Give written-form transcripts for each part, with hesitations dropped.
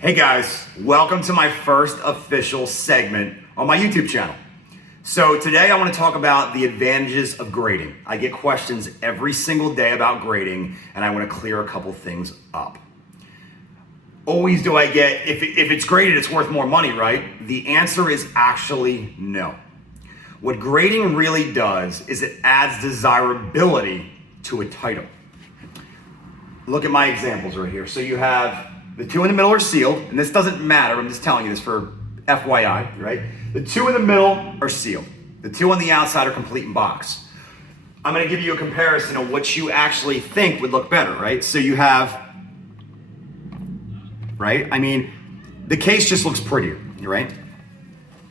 Hey guys, welcome to my first official segment on my YouTube channel. So today I want to talk about the advantages of grading. I get questions every single day about grading and I want to clear a couple things up. Always do I get, if it's graded, it's worth more money, right? The answer is actually no. What grading really does is it adds desirability to a title. Look at my examples right here. So you have the two in the middle are sealed, and this doesn't matter, I'm just telling you this for FYI, right? The two in the middle are sealed. The two on the outside are complete in box. I'm gonna give you a comparison of what you actually think would look better, right? So you have, right? I mean, the case just looks prettier, right?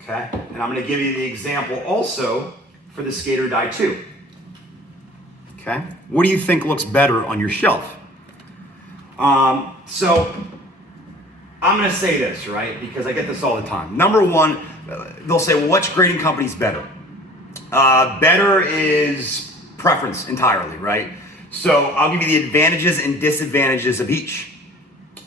Okay, and I'm gonna give you the example also for the Skater Die 2. Okay, what do you think looks better on your shelf? So I'm gonna say this, right? Because I get this all the time. Number one, they'll say, well, which grading company's better? Better is preference entirely, right? So I'll give you the advantages and disadvantages of each.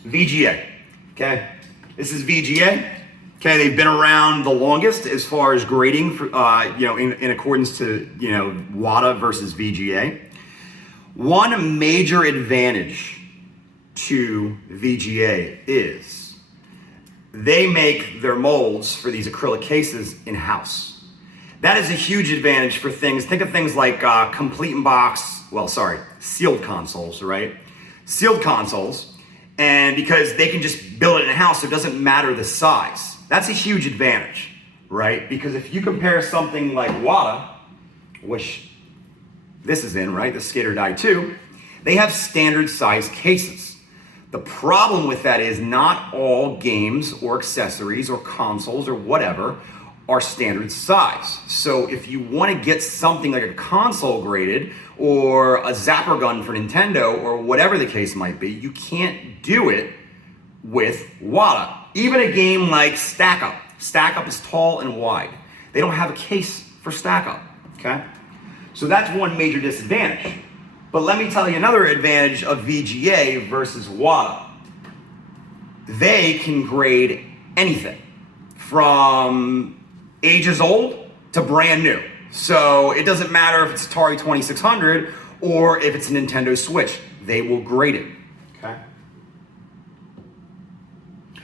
VGA, okay? This is VGA. Okay, they've been around the longest as far as grading, for, in accordance to, WATA versus VGA. One major advantage to VGA is they make their molds for these acrylic cases in-house. That is a huge advantage for things, think of things like complete in box, sealed consoles, right? Sealed consoles, and because they can just build it in-house, so it doesn't matter the size. That's a huge advantage, right? Because if you compare something like WATA, which this is in, right, the Skater Die 2, they have standard size cases. The problem with that is not all games or accessories or consoles or whatever are standard size. So if you want to get something like a console graded or a zapper gun for Nintendo or whatever the case might be, you can't do it with WATA. Even a game like Stack Up. Stack Up is tall and wide. They don't have a case for Stack Up, okay? So that's one major disadvantage. But let me tell you another advantage of VGA versus WATA. They can grade anything from ages old to brand new. So it doesn't matter if it's Atari 2600 or if it's a Nintendo Switch. They will grade it, okay?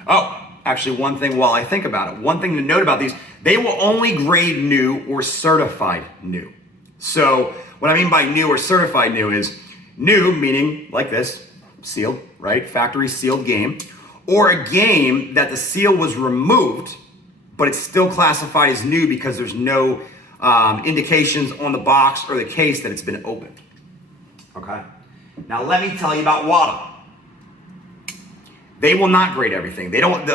Oh, actually one thing while I think about it, one thing to note about these, they will only grade new or certified new. So what I mean by new or certified new is new meaning like this, sealed, right? Factory sealed game, or a game that the seal was removed, but it's still classified as new because there's no indications on the box or the case that it's been opened, okay? Now let me tell you about WATA. They will not grade everything. They don't,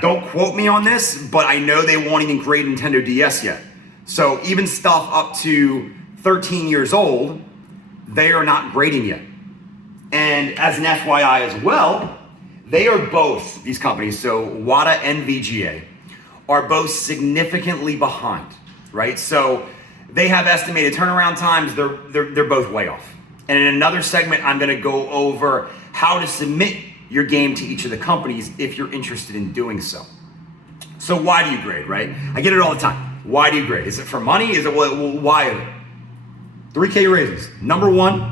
don't quote me on this, but I know they won't even grade Nintendo DS yet. So even stuff up to 13 years old, they are not grading yet. And as an FYI as well, they are both, these companies, so WATA and VGA, are both significantly behind, right? So they have estimated turnaround times, they're both way off. And in another segment, I'm gonna go over how to submit your game to each of the companies if you're interested in doing so. So why do you grade, right? I get it all the time. Why do you grade? Is it for money? Is it, why is it? 3K reasons. Number one,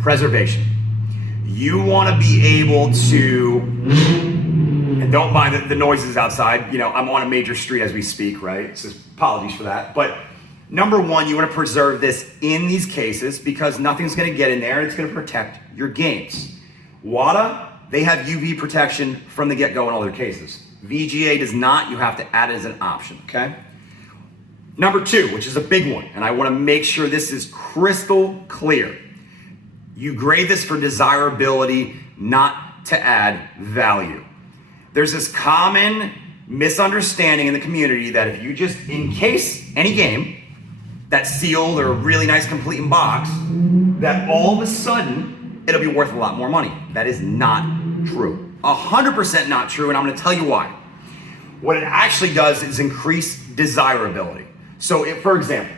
preservation. You want to be able to, and don't mind the noises outside, I'm on a major street as we speak, right? So apologies for that. But number one, you want to preserve this in these cases because nothing's going to get in there and it's going to protect your games. WATA, they have UV protection from the get-go in all their cases. VGA does not, you have to add it as an option, okay? Number two, which is a big one, and I want to make sure this is crystal clear. You grade this for desirability, not to add value. There's this common misunderstanding in the community that if you just encase any game that's sealed or really nice complete in box, that all of a sudden it'll be worth a lot more money. That is not true. 100% not true, and I'm going to tell you why. What it actually does is increase desirability. So for example,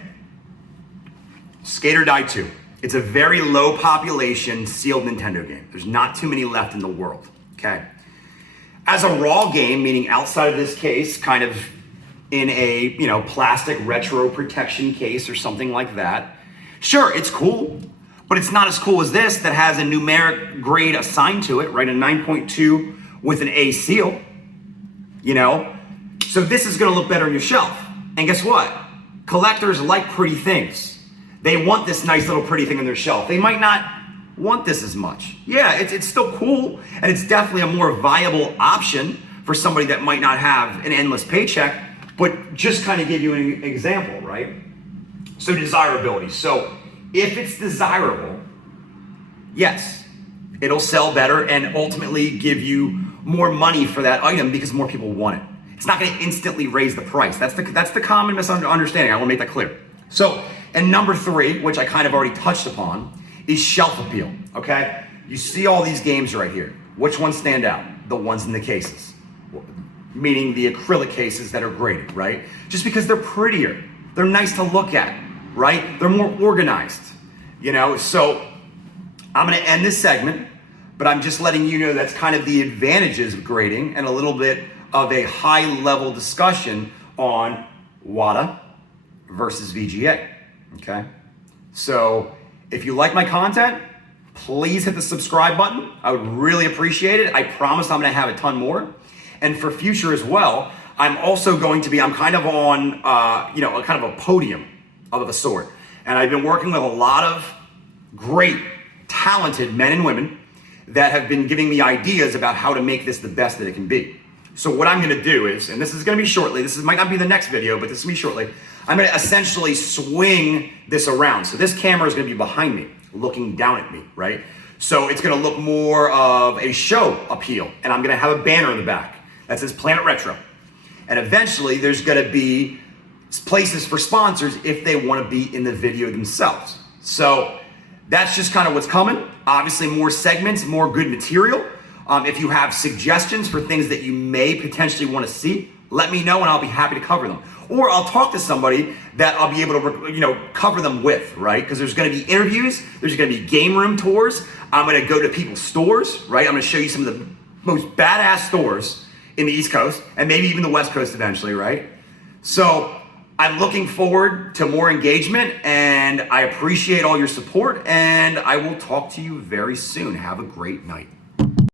Skater Die 2. It's a very low population sealed Nintendo game. There's not too many left in the world, okay? As a raw game, meaning outside of this case, kind of in a, plastic retro protection case or something like that, sure, it's cool, but it's not as cool as this that has a numeric grade assigned to it, right? A 9.2 with an A seal, So this is gonna look better on your shelf. And guess what? Collectors like pretty things. They want this nice little pretty thing on their shelf. They might not want this as much. Yeah, it's still cool, and it's definitely a more viable option for somebody that might not have an endless paycheck, but just kind of give you an example, right? So desirability. So if it's desirable, yes, it'll sell better and ultimately give you more money for that item because more people want it. It's not going to instantly raise the price. That's the common misunderstanding. I want to make that clear. So, and number 3, which I kind of already touched upon, is shelf appeal, okay? You see all these games right here. Which ones stand out? The ones in the cases, meaning the acrylic cases that are graded, right? Just because they're prettier, they're nice to look at, right? They're more organized, So I'm gonna end this segment, but I'm just letting you know that's kind of the advantages of grading and a little bit of a high level discussion on WATA versus VGA, okay? So if you like my content, please hit the subscribe button. I would really appreciate it. I promise I'm gonna have a ton more. And for future as well, I'm kind of on, kind of a podium of a sort. And I've been working with a lot of great, talented men and women that have been giving me ideas about how to make this the best that it can be. So what I'm gonna do is, and this is gonna be shortly, might not be the next video, but this will be shortly, I'm gonna essentially swing this around. So this camera is gonna be behind me, looking down at me, right? So it's gonna look more of a show appeal, and I'm gonna have a banner in the back that says Planet Retro. And eventually there's gonna be places for sponsors if they wanna be in the video themselves. So that's just kind of what's coming. Obviously more segments, more good material. If you have suggestions for things that you may potentially wanna see, let me know and I'll be happy to cover them. Or I'll talk to somebody that I'll be able to, cover them with, right? Because there's gonna be interviews, there's gonna be game room tours. I'm gonna go to people's stores, right? I'm gonna show you some of the most badass stores in the East Coast and maybe even the West Coast eventually, right? So I'm looking forward to more engagement and I appreciate all your support and I will talk to you very soon. Have a great night.